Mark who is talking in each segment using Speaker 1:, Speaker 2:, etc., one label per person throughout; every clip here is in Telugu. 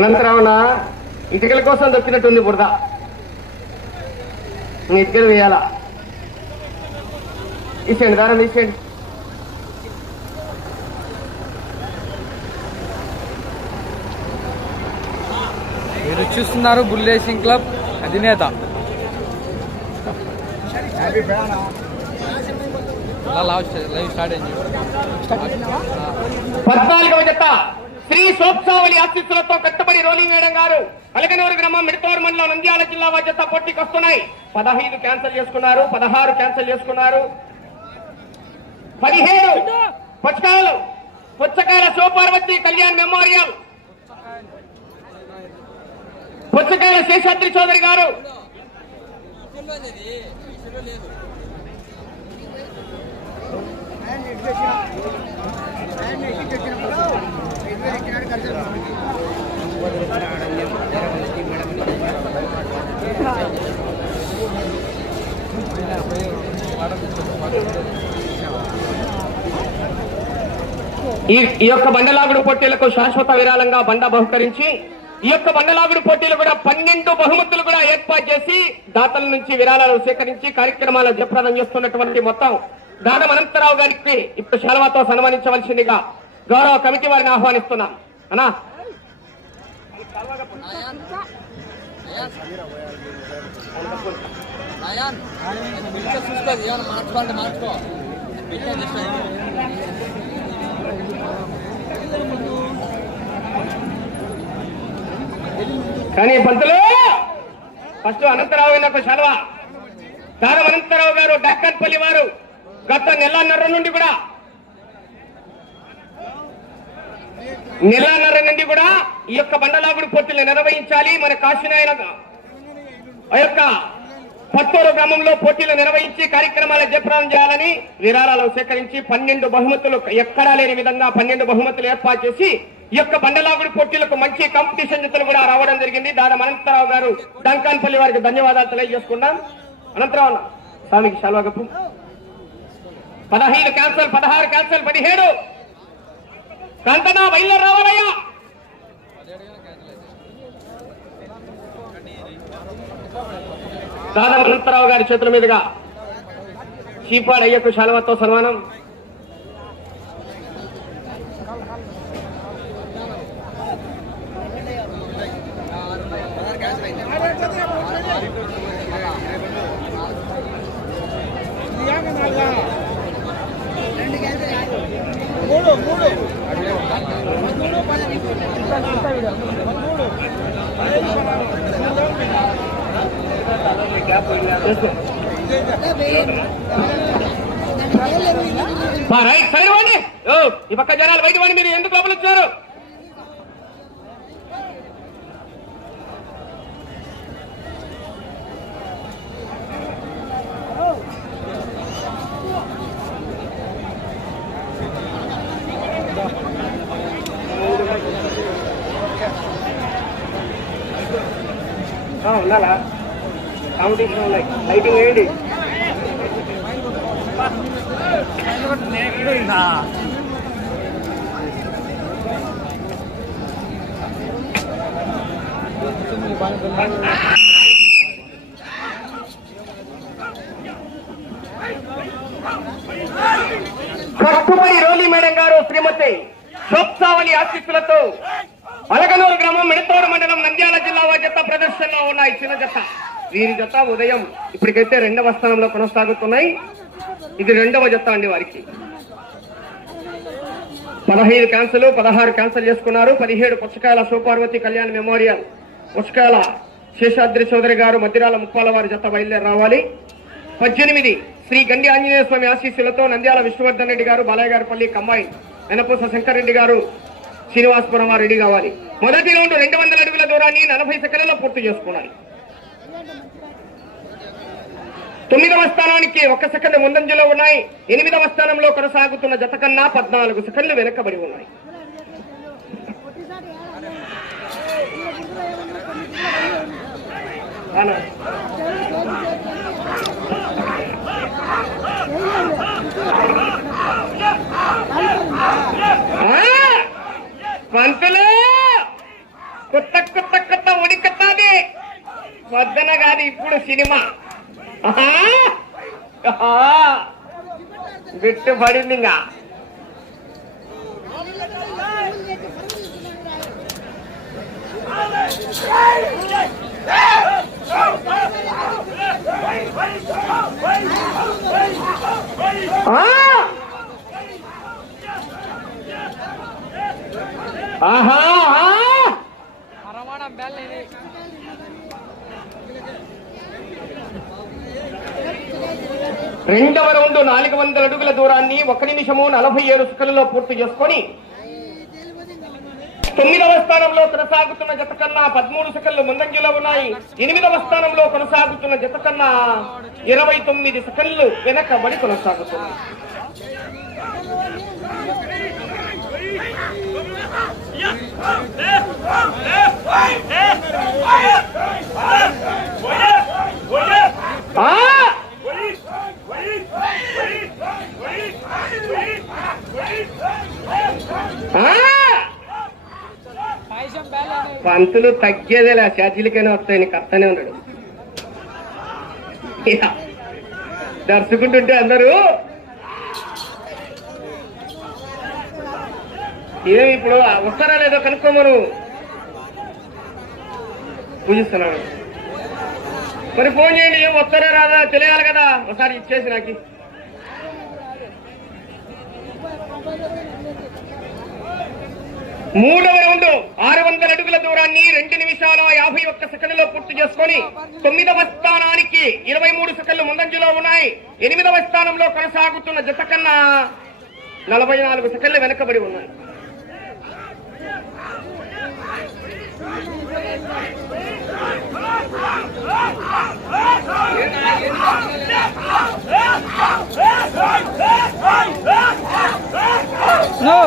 Speaker 1: అనంతరావున? ఇటుకల కోసం దొక్కినట్టుంది బురద. నీ ఇటుకలు వేయాలా? తీసేయండి దారం తీసేయండి
Speaker 2: మీరు చూస్తున్నారు బుల్ రేసింగ్ క్లబ్ అధినేత. లైవ్ స్టా- లైవ్ స్టార్ట్ అయింది.
Speaker 1: పద్నాలుగవ జత. శ్రీ సోప్సావళి ఆశీస్సులతో కట్టుబడి రోలింగ్ వేయడం గారు అలగనూరు గ్రామం మిడతూరు మండలం నంద్యాల జిల్లా బాధ్యత పోటీకి వస్తున్నాయి. పదహైదు క్యాన్సిల్ చేసుకున్నారు పదహారు క్యాన్సిల్ చేసుకున్నారు. పదిహేడు పుచ్చకాయలు పుచ్చకాయల శివపార్వతి కళ్యాణ్ మెమోరియల్. పుచ్చకాయల శేషాద్రి చౌదరి గారు. ఈ ఈ యొక్క బండలాగుడు పోటీలకు శాశ్వత విరాళంగా బండ బహుకరించి ఈ యొక్క బండలాగుడు పోటీలు కూడా పన్నెండు బహుమతులు కూడా ఏర్పాటు చేసి దాతల నుంచి విరాళాలు సేకరించి కార్యక్రమాలు జయప్రదం చేస్తున్నటువంటి మొత్తం. దానం అనంతరావు గారికి ఇప్పుడు శాలవాతో సన్మానించవలసిందిగా గౌరవ కమిటీ వారిని ఆహ్వానిస్తున్నాను అనా కానీ పంతులు ఫస్ట్ అనంతరావు నాకు సెలవ దానం అనంతరావు గారు డక్కన్పల్లి వారు గత నెలన్నర నుండి కూడా నెలన్నర నుండి కూడా ఈ యొక్క బండలాగుడు పోటీలు నిర్వహించాలి. మన కాశీనాయన ఆ యొక్క పత్తూరు గ్రామంలో పోటీలు నిర్వహించి కార్యక్రమాలు జయప్రదం చేయాలని విరాళాలు సేకరించి పన్నెండు బహుమతులు ఎక్కడా లేని విధంగా పన్నెండు బహుమతులు ఏర్పాటు చేసి ఈ యొక్క బండలాగుడి పోటీలకు మంచి కాంపిటీషన్ జతలు కూడా రావడం జరిగింది. దాని అనంతరావు గారు డంకాన్పల్లి వారికి ధన్యవాదాలు తెలియజేసుకున్నాం అనంతరావు స్వామికి సెలవు పదహైదు క్యాన్సల్ పదహారు క్యాన్సల్ పదిహేడు. కాంతనా బయలుదేరి రావాలయ్యా దాదాపు అనంతరావు గారి చేతుల మీదుగా చీపాడు అయ్యకు శాలవతో సన్మానం. రైట్ సరే ఇవ్వండి. ఈ పక్క జనాలు బయట ఇవ్వండి మీరు ఎందుకు లోపల వచ్చారు ఆ, ఉండాలా కాంపిటీషన్ ఉన్నాయి. లైటింగ్ వేయండి కట్టుబడి రోలి మేడం గారు శ్రీమతి సోప్సావళి ఆశీస్సులతో అలగనూరు గ్రామం మిడతోడ మండలం నంద్యాల జిల్లా వారి జత ప్రదర్శనలో ఉన్నాయి. చిన్న జత. వీరి జత ఉదయం ఇప్పటికైతే రెండవ స్థానంలో కొనసాగుతున్నాయి. ఇది రెండవ జత అండి వారికి. పదహైదు క్యాన్సల్ పదహారు క్యాన్సల్ చేసుకున్నారు. పదిహేడు పుచ్చకాయల శివపార్వతి కళ్యాణ్ మెమోరియల్. పుచ్చకాయల శేషాద్రి చౌదరి గారు మధ్యరాల ముప్పాల వారి జత బయలుదేరి రావాలి. పద్దెనిమిది శ్రీ గండి ఆంజనేయ స్వామి ఆశీస్సులతో నంద్యాల విష్ణువర్ధన్ రెడ్డి గారు బాలయ్యగారిపల్లి కమ్మాయి వెనపూస శంకర్ రెడ్డి గారు శ్రీనివాసపురం వారు రెడీ కావాలి. మొదటి రౌండ్ రెండు వందల అడుగుల దూరాన్ని నలభై సెకండ్లలో పూర్తి చేసుకున్నారు. తొమ్మిదవ స్థానానికి ఒక సెకండ్ ముందంజలో ఉన్నాయి. ఎనిమిదవ స్థానంలో కొనసాగుతున్న జత కన్నా పద్నాలుగు సెకండ్లు వెనకబడి ఉన్నాయి. పంతులు! కొత్త కొత్త కొత్త ఉడికత్తాది వద్దన గారి ఇప్పుడు సినిమా. బిట్టు పడింది ఇంకా ఆ! ఆహా ఆహా! రెండవ రౌండ్ నాలుగు వందల అడుగుల దూరాన్ని ఒక నిమిషము నలభై ఏడు సెకండ్లలో పూర్తి చేసుకొని తొమ్మిదవ స్థానంలో కొనసాగుతున్న జత కన్నా పదమూడు సెకండ్లు ముందంజలో ఉన్నాయి. ఎనిమిదవ స్థానంలో కొనసాగుతున్న జత కన్నా ఇరవై తొమ్మిది సెకండ్లు వెనకబడి కొనసాగుతుంది ఆ! ఆ!
Speaker 2: పైసం బెల్ ఇది
Speaker 1: పంతులు తగ్గేదేలే చాచీలకైనా వస్తాయి వస్తాయని కర్తనే ఉన్నాడు. దర్శకుంటుంటే అందరూ ఏం ఇప్పుడు వస్తారా లేదో కనుక్కోమను. పూజిస్తున్నాను మరి ఫోన్ చేయండి ఏం వస్తారా రాదా తెలియాలి కదా. ఒకసారి ఇచ్చేసి నాకు. మూడవ వందల అడుగుల దూరాన్ని రెండు నిమిషాల యాభై ఒక్క సెకండ్లో పూర్తి చేసుకొని తొమ్మిదవ స్థానానికి ఇరవై మూడు సెకండ్లు ముందంజలో ఉన్నాయి. ఎనిమిదవ స్థానంలో కొనసాగుతున్న జత కన్నా నలభై నాలుగు సెకండ్లు వెనకబడి ఉన్నాయి.
Speaker 2: నో.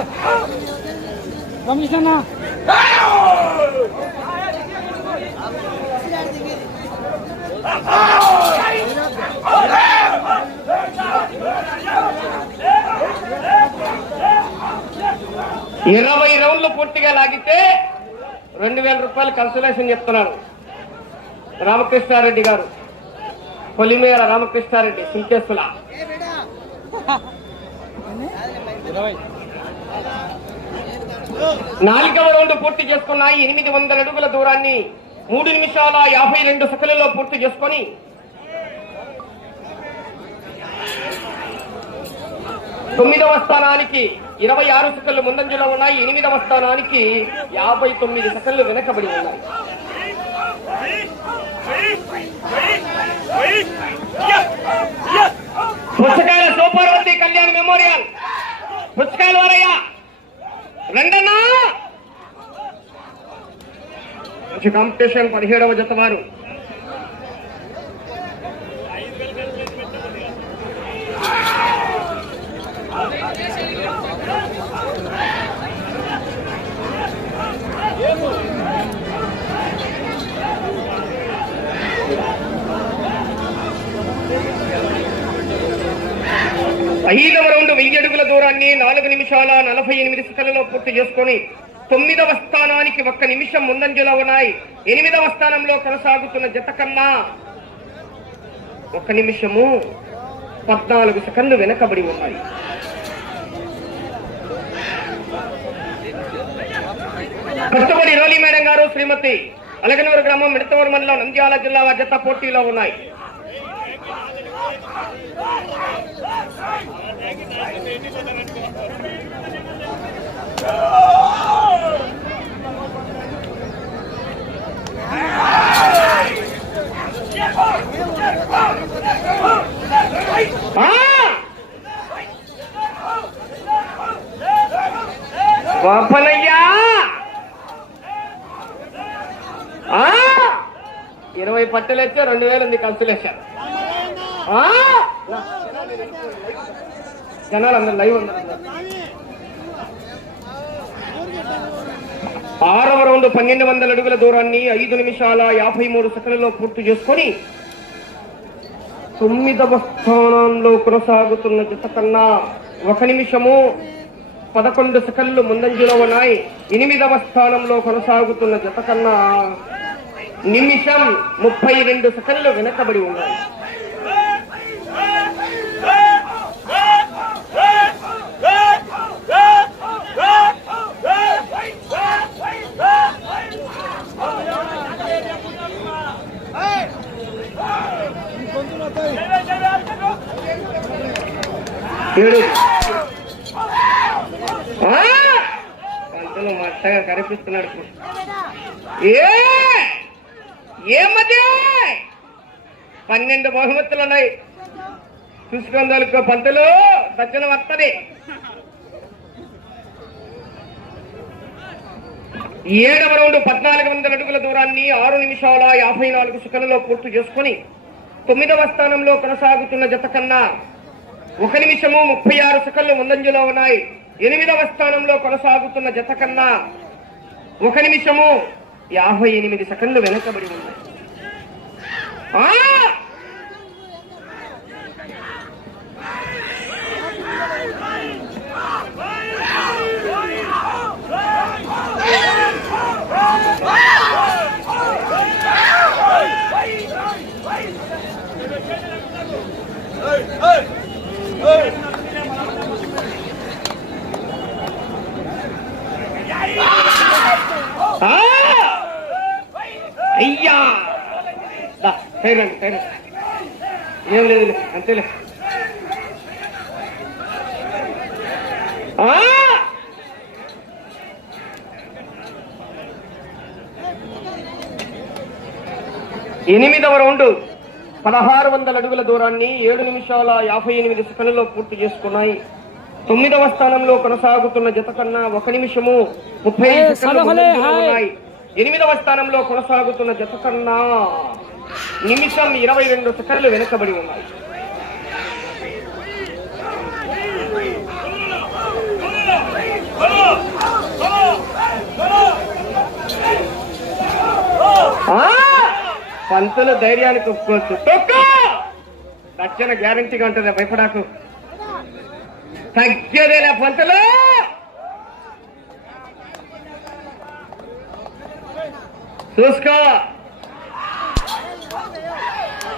Speaker 1: ఇరవై రౌండ్లు పూర్తిగా లాగితే రెండు వేల రూపాయలు కన్సలేషన్ చెప్తున్నారు. రామకృష్ణారెడ్డి గారు. పొలిమేర రామకృష్ణారెడ్డి సింకేస్తుల
Speaker 2: ఇరవై.
Speaker 1: నాలుగవ రౌండ్ పూర్తి చేసుకున్నాయి ఎనిమిది వందల అడుగుల దూరాన్ని మూడు నిమిషాల యాభై రెండు సెకండ్లలో పూర్తి చేసుకొని తొమ్మిదవ స్థానానికి ఇరవై ఆరు సెకండ్లు ముందంజలో ఉన్నాయి. ఎనిమిదవ స్థానానికి యాభై తొమ్మిది సెకండ్లు వెనకబడి ఉన్నాయి. పుచ్చకాయల సోపార్వతి కళ్యాణ్ మెమోరియల్. పుచ్చకాయల వారయ్య. రండన్నా మంచి కాంపిటీషన్ పదిహేడవ జత వారు. ఐదవ రౌండ్ వెయ్యి అడుగుల దూరాన్ని నాలుగు నిమిషాల నలభై ఎనిమిది సెకండ్లలో పూర్తి చేసుకొని తొమ్మిదవ స్థానానికి ఒక్క నిమిషం ముందంజలో ఉన్నాయి. ఎనిమిదవ స్థానంలో కొనసాగుతున్న జత కన్నా ఒక్క నిమిషము పద్నాలుగు సెకండ్లు వెనకబడి ఉన్నాయి. కష్టపడి రోలి మేడం గారు శ్రీమతి అలగనూరు గ్రామం మిడతవరం మండలం నంద్యాల జిల్లా జత పోటీలో ఉన్నాయి. ఆ! ఇరవై పట్టలు వచ్చే రెండు వేలు ఉంది కన్సులేషన్ జనాలు అందరు లైవ్ ఆరవ రౌండ్ పన్నెండు వందల అడుగుల దూరాన్ని ఐదు నిమిషాల యాభై మూడు సెకండ్లలో పూర్తి చేసుకొని తొమ్మిదవ స్థానంలో కొనసాగుతున్న జత కన్నా ఒక నిమిషము పదకొండు సెకండ్లు ముందంజలో ఉన్నాయి. ఎనిమిదవ స్థానంలో కొనసాగుతున్న జత కన్నా నిమిషం ముప్పై రెండు సెకండ్లు వెనకబడి ఉన్నాయి. పంతులు మట్టగా కనిపిస్తున్నాడు ఏమది పన్నెండు బహుమతులు ఉన్నాయి. చూసుకొని పంతులు దర్శనం వస్తుంది. ఏడవ రౌండ్ పద్నాలుగు వందల అడుగుల దూరాన్ని ఆరు నిమిషాల యాభై నాలుగు సెకండ్లలో పూర్తి చేసుకుని తొమ్మిదవ స్థానంలో కొనసాగుతున్న జత కన్నా ఒక నిమిషము ముప్పై ఆరు సెకండ్లు ముందంజలో ఉన్నాయి. ఎనిమిదవ స్థానంలో కొనసాగుతున్న జత కన్నా ఒక నిమిషము యాభై ఎనిమిది సెకండ్లు వెనకబడి ఉన్నాయి. అయ్యా! దా, సైరండి ఏం లేదు అంతేలే ఎనిమిదవ రౌండ్. పదహారు వందల అడుగుల దూరాన్ని ఏడు నిమిషాల యాభై ఎనిమిది సెకండ్లలో పూర్తి చేసుకున్నాయి. తొమ్మిదవ స్థానంలో కొనసాగుతున్న జత కన్నా ఒక నిమిషము ముప్పై ఉన్నాయి. ఎనిమిదవ స్థానంలో కొనసాగుతున్న జత కన్నా నిమిషం ఇరవై రెండు సెకండ్లు వెనుకబడి ఉన్నాయి! పంతుల ధైర్యానికి ఒప్పుకోవచ్చు. రక్షణ గ్యారంటీగా ఉంటుంది? భయపడాకు. తగ్గేదేలే పంతులు చూసుకో!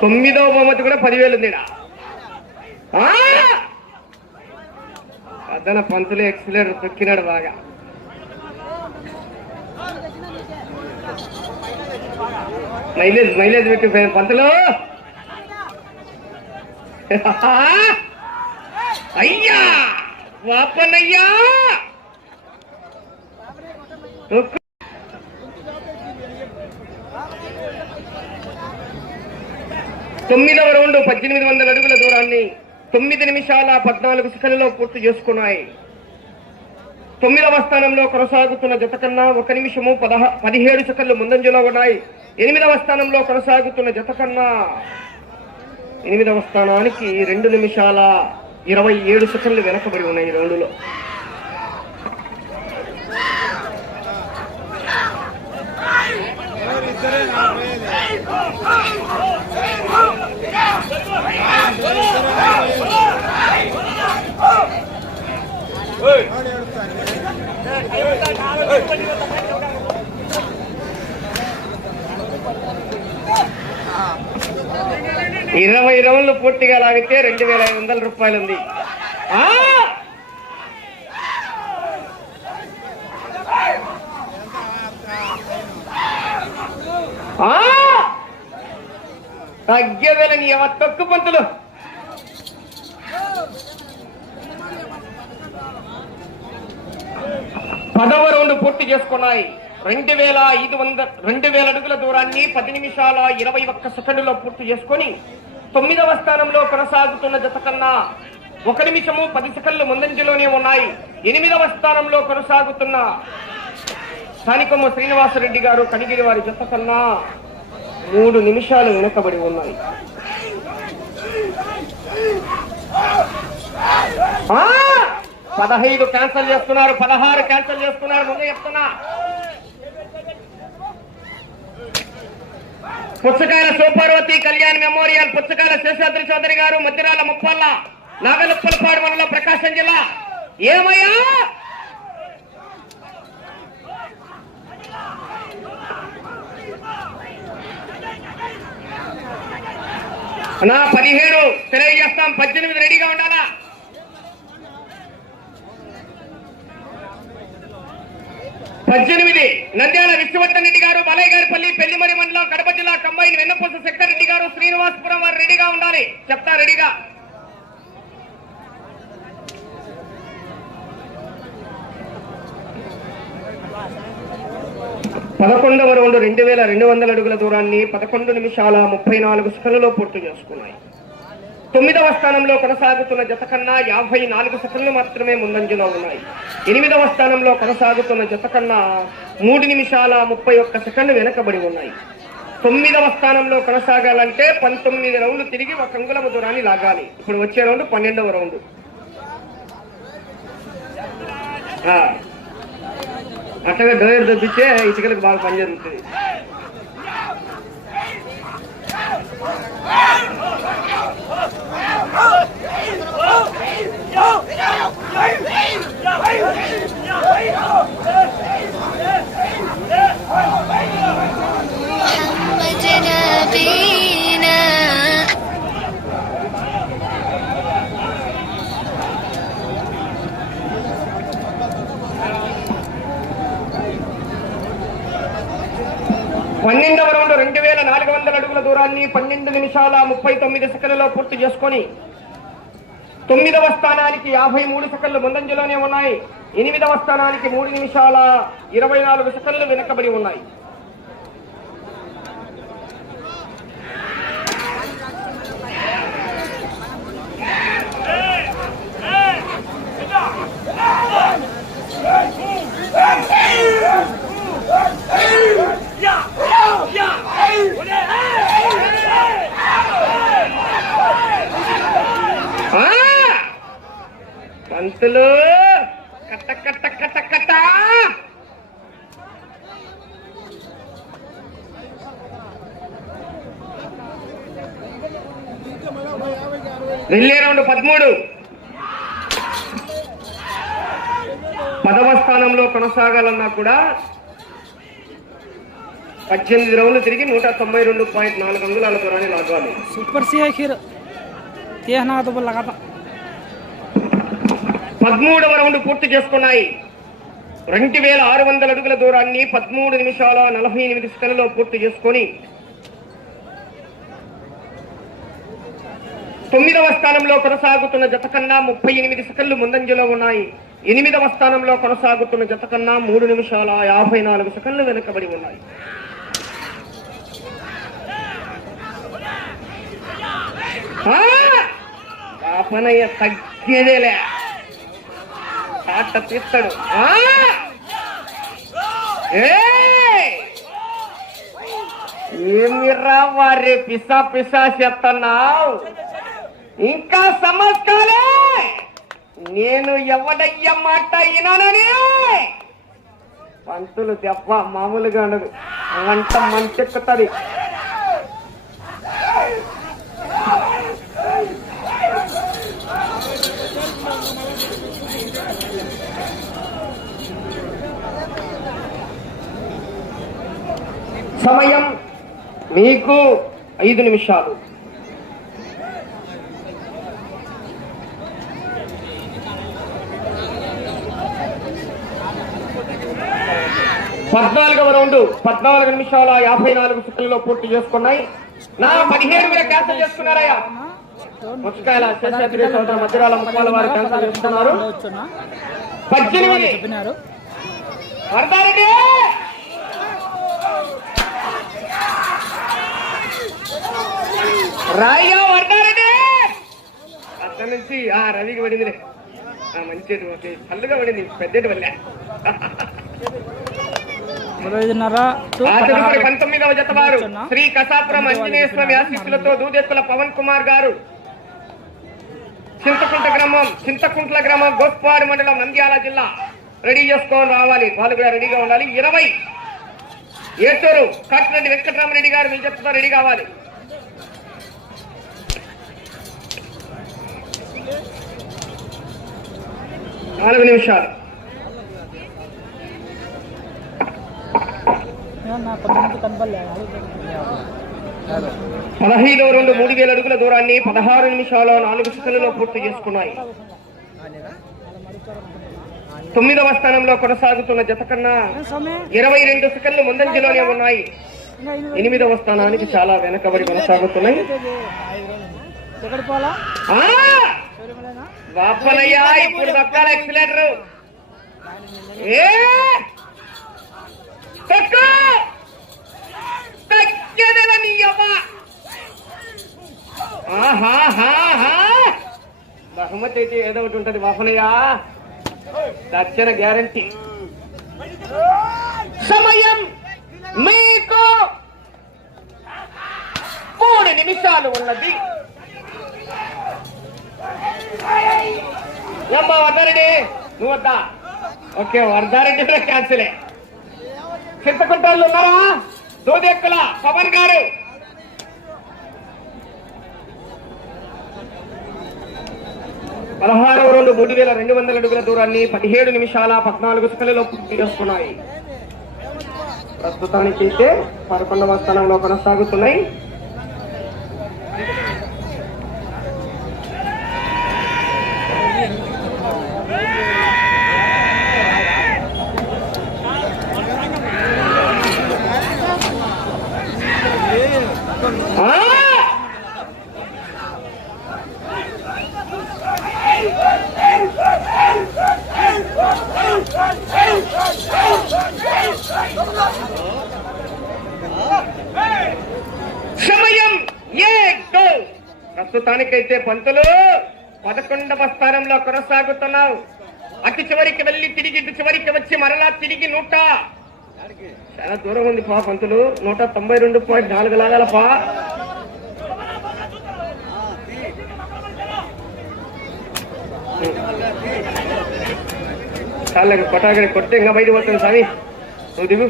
Speaker 1: తొమ్మిదవ బహుమతి కూడా పదివేలు ఉంది అదన పంతులు ఎక్సలేటర్ తొక్కినాడు బాగా. మైలేజ్ మైలేజ్ పెట్టి పంతులు. అయ్యా! వాపనయ్యా! తొమ్మిదవ రౌండ్ పద్దెనిమిది వందల అడుగుల దూరాన్ని తొమ్మిది నిమిషాల పద్నాలుగు సెకండ్లలో పూర్తి చేసుకున్నాయి. తొమ్మిదవ స్థానంలో కొనసాగుతున్న జత కన్నా ఒక నిమిషము పదహ పదిహేడు సెకండ్లు ముందంజలో ఉన్నాయి. ఎనిమిదవ స్థానంలో కొనసాగుతున్న జత కన్నా ఎనిమిదవ స్థానానికి రెండు నిమిషాల ఇరవై ఏడు సెకండ్లు వెనకబడి ఉన్నాయి ఈ రౌండులో. ఇరవై రౌండ్లు పూర్తిగా లాగితే రెండు వేల ఐదు వందల రూపాయలు ఉంది ఆ! ఆ! ఎవ తొక్కు పంతులు పదవ రౌండ్ పూర్తి చేసుకున్నాయి రెండు వేల ఐదు వంద రెండు వేల అడుగుల దూరాన్ని పది నిమిషాల ఇరవై ఒక్క సెకండ్లో పూర్తి చేసుకొని తొమ్మిదవ స్థానంలో కొనసాగుతున్న జత కన్నా ఒక నిమిషము పది సెకండ్లు ముందంజలోనే ఉన్నాయి. ఎనిమిదవ స్థానంలో కొనసాగుతున్న స్థానికమ్మ శ్రీనివాసరెడ్డి గారు కనిగిరి వారి జత కన్నా మూడు నిమిషాలు వెనుకబడి ఉన్నాయి. పదహైదు క్యాన్సల్ చేస్తున్నారు పదహారు క్యాన్సల్ చేస్తున్నారు ముందే చెప్తున్నా. పుస్తకాల సోపార్వతి కళ్యాణ్ మెమోరియల్ పుస్తకాల శేషాద్రి చౌదరి గారు మధ్యరాల ముప్పల్ల నాగలుప్పలపాడు మండలం ప్రకాశం జిల్లా. ఏమయ్యా? నా పదిహేడు తెలియజేస్తాం పద్దెనిమిది రెడీగా ఉండాలా? పద్దెనిమిది. నంద్యాల విశ్వవర్ధన్ రెడ్డి గారు మలయగారిపల్లి పెళ్ళిమరి మండలం కడప జిల్లా కంబైన్ వెన్నపూస శంకర్ రెడ్డి గారు శ్రీనివాసపురం వారు రెడీగా ఉండాలి. చెప్తా రెడీగా. పదకొండవ రౌండ్ రెండు వేల రెండు వందల అడుగుల దూరాన్ని పదకొండు నిమిషాల ముప్పై నాలుగు సెకండ్లలో పూర్తి చేసుకున్నాయి. తొమ్మిదవ స్థానంలో కొనసాగుతున్న జత కన్నా యాభై నాలుగు సెకండ్లు మాత్రమే ముందంజలో ఉన్నాయి. ఎనిమిదవ స్థానంలో కొనసాగుతున్న జత కన్నా మూడు నిమిషాల ముప్పై ఒక్క సెకండ్ వెనకబడి ఉన్నాయి. తొమ్మిదవ స్థానంలో కొనసాగాలంటే పంతొమ్మిది రౌండ్లు తిరిగి ఒక అంగుళము దూరాన్ని లాగాలి. ఇప్పుడు వచ్చే రౌండ్ పన్నెండవ రౌండ్. ఆ. డోయర్ దొబ్బితే ఇసుకలకు బాగా పని జరుగుతుంది. వందల పన్నెండు నిమిషాల ముప్పై తొమ్మిది సెకండ్లలో పూర్తి చేసుకొని తొమ్మిదవ స్థానానికి యాభై మూడు సెకండ్లు ముందంజలోనే ఉన్నాయి. ఎనిమిదవ స్థానానికి మూడు నిమిషాల ఇరవై నాలుగు సెకండ్లు వెనకబడి ఉన్నాయి ఆ! పంతులు కట్ట కట్ట కట్ట కట్ట వెళ్ళే దేవుడు పదవ స్థానంలో కొనసాగాలన్నా కూడా పద్దెనిమిది రౌండ్లు తిరిగి నూట తొంభై రెండు పాయింట్ నాలుగు అంగుళాల దూరాన్ని లాగాలి.
Speaker 2: సూపర్ సిఐ
Speaker 1: పదమూడవ రౌండ్ పూర్తి చేసుకున్నాయి. రెండు వేల ఆరు వందల అడుగుల దూరాన్ని పదమూడు నిమిషాల నలభై ఎనిమిది స్థలలో పూర్తి చేసుకొని తొమ్మిదవ స్థానంలో కొనసాగుతున్న జత కన్నా ముప్పై ఎనిమిది సెకండ్లు ముందంజలో ఉన్నాయి. ఎనిమిదవ స్థానంలో కొనసాగుతున్న జత కన్నా మూడు నిమిషాల యాభై నాలుగు సెకండ్లు వెనుకబడి ఉన్నాయి. ఆ! పాపనయ్య తగ్గేదేలే. తీస్తాడు. ఏమిరా వారి పిసా పిసా చేస్తున్నావు ఇంకా సమస్కాలే! నేను ఎవడయ్య మాట అయినానని పంతులు దెబ్బ మామూలుగా ఉండదు. అంత మంచెక్కుతుంది సమయం మీకు ఐదు నిమిషాలు. పద్నాలుగవ రౌండ్ పద్నాలుగు నిమిషాల యాభై నాలుగు సెకండ్లో పూర్తి చేసుకున్నాయి. నా పదిహేడు మీద క్యాన్సిల్ చేసుకున్నారయ్యా. ముచ్చకాయల శేషాద్రి సోదర మధ్యరాల ముఖాల వారు క్యాన్సిల్ చేస్తున్నారు పద్దెనిమిది.
Speaker 2: చెప్పినారు
Speaker 1: వరదారెడ్డి! రాయ్యా వరదారెడ్డి! అక్కడి నుంచి ఆ రవికి పడిందిలే. మంచి పళ్ళుగా పడింది పెద్దటి వల్లే
Speaker 2: పదహైదున్నర
Speaker 1: పంతొమ్మిదవ జత వారు
Speaker 2: కూర్చున్నా.
Speaker 1: శ్రీ కసాపురం ఆంజనేయ స్వామి ఆశీస్సులతో దూదెత్తుల పవన్ కుమార్ గారు. చింతకుంట గ్రామం చింతకుంట్ల గ్రామం మండలం నంద్యాల జిల్లా. రెడీ చేసుకొని రావాలి. వాళ్ళు కూడా రెడీగా ఉండాలి. ఇరవై ఏటూరు కాటిరెడ్డి వెంకటరామరెడ్డి గారు మీ జతతో రెడీ కావాలి. నాలుగు నిమిషాలు. పదహైదు రెండు మూడు వేల అడుగుల దూరాన్ని పదహారు నిమిషాల నాలుగు సెకండ్లలో పూర్తి చేసుకున్నాయి. తొమ్మిదవ స్థానంలో కొనసాగుతున్న జత కన్నా ఇరవై రెండు సెకండ్లు ముందంజలోనే ఉన్నాయి. ఎనిమిదవ స్థానానికి చాలా వెనకబడి కొనసాగుతున్నాయి. ఇప్పుడు దక్కాల ఎక్సిలేటర్. ఏ! బహుమతి అయితే ఏదో ఒకటి ఉంటది వాసనయ్యా. దచ్చన గ్యారంటీ. సమయం మీకు మూడు నిమిషాలు ఉన్నది. ఏమ్మా వర్ధారెడ్డి నువ్వు వద్దా? ఓకే వర్ధారెడ్డి కూడా క్యాన్సిలే. చింతకుంటాళ్ళు ఉన్నారా? దూదెక్కుల పవన్ గారు. పదహారవ రెండు మూడు వేల రెండు వందల అడుగుల దూరాన్ని పదిహేడు నిమిషాల పద్నాలుగు సెకండ్లలో పూర్తి చేస్తున్నాయి. ప్రస్తుతానికి అయితే పదకొండవ స్థానంలో కొనసాగుతున్నాయి ఆ! సమయం ఏ గో ప్రస్తుతానికైతే పంతులు పదకొండవ స్థానంలో కొనసాగుతున్నావు. అటు చివరికి వెళ్ళి తిరిగి ఇటు చివరికి వచ్చి మరలా తిరిగి నూట. చాలా దూరం ఉంది పా పంతులు. నూట తొంభై రెండు పాయింట్ నాలుగు లాగాల పా. చాలా కొట్టాగడి కొడితే ఇంకా బయట పోతుంది స్వామి. నువ్వు దిగు.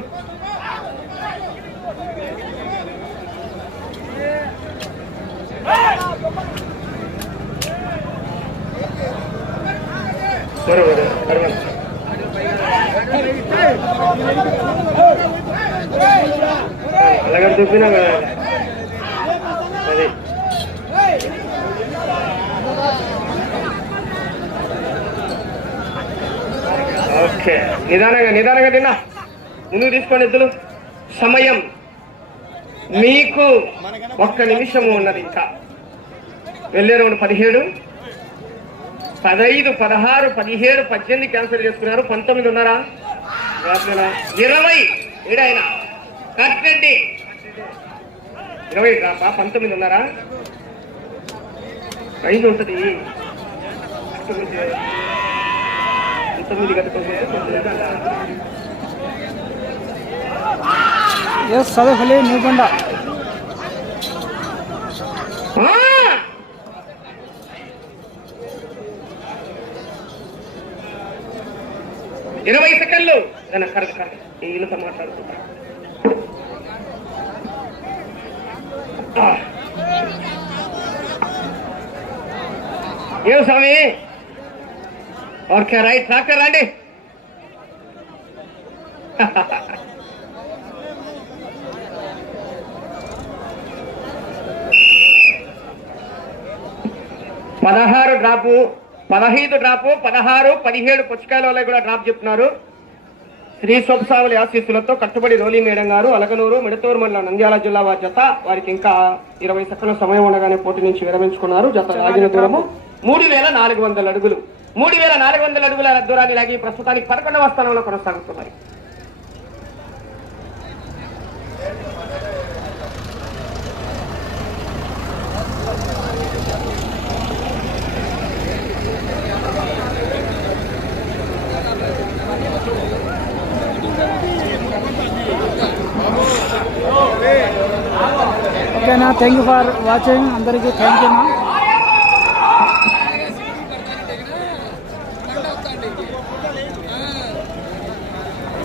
Speaker 1: బరోబర్ బరోబర్ అలాగే చూపినా కదా అది ఓకే నిదానంగా నిదానంగా తిన్నా. ముందుకు తీసుకోండి ఎద్దులు. సమయం. మీకు ఒక్క నిమిషము ఉన్నది ఇంకా. వెళ్ళే రెండు పదిహేడు. పదహైదు పదహారు పదిహేడు పద్దెనిమిది క్యాన్సిల్ చేసుకున్నారు. పంతొమ్మిది ఉన్నారా? ఇరవై. ఏడాయన కట్టండి ఇరవై రాపా పంతొమ్మిది ఉన్నారా? ఐదు ఉంటుంది. పంతొమ్మిది కట్టుకుంటే
Speaker 2: చదువులే
Speaker 1: ఇరవై సెకండ్లు. కరెక్ట్ కరెక్ట్ ఈయనతో మాట్లాడుకుంటా. ఏం స్వామి? ఓకే రైట్ ట్రాక్టర్ రండి. పదహారు డ్రాపు. పదహైదు డ్రాపు పదహారు పదిహేడు పుచ్చకాయల వల్ల కూడా డ్రాప్ చెప్తున్నారు. శ్రీ సోపసావులి ఆశీస్సులతో కట్టుబడి రోలీ మేడం గారు అలగనూరు మిడతూరు మండలం నంద్యాల జిల్లా వారి జత వారికి ఇంకా ఇరవై సెకండ్ల సమయం ఉండగానే పోటీ నుంచి విరమించుకున్నారు. జత లాగిన దూరము మూడు వేల నాలుగు వందల అడుగులు. మూడు వేల నాలుగు వందల అడుగుల దూరాన్ని లాగి ప్రస్తుతానికి పదకొండవ స్థానంలో కొనసాగుతున్నాయి
Speaker 2: థ్యాంక్ యూ ఫర్ వాచింగ్ అందరికీ థ్యాంక్ యూ